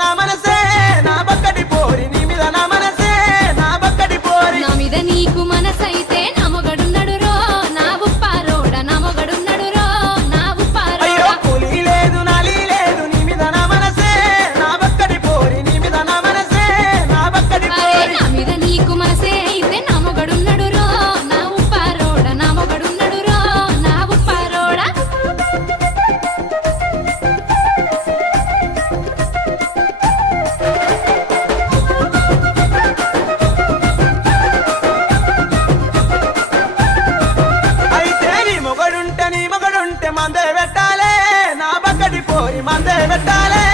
నా మనసే నా బక్కటి పోరి నీ మీద నా మనసే నా బక్కటి పోరి నా మీద నీకు మనసైతే నా మొగడున్నడు రో నా ఉప్పారోడ నా మొగడున్నడు రో నా అయ్యో ఉప్పారోడ కూలి లేదు నాలి లేదు నీ మీద నా మనసే నా బక్కటి పోరి నీ మీద నా మనసే నా బక్కటి అరే పోరి నా మీద నీకు మనసే అయితే నా మొగడున్నడు రో నా ఉప్పారోడ నా మొగడున్నడు రో నా ఉప్పారోడ అయితే నీ మొగడుంటే మందే పెట్టాలే నా బక్కటి పోరి మందే పెట్టాలే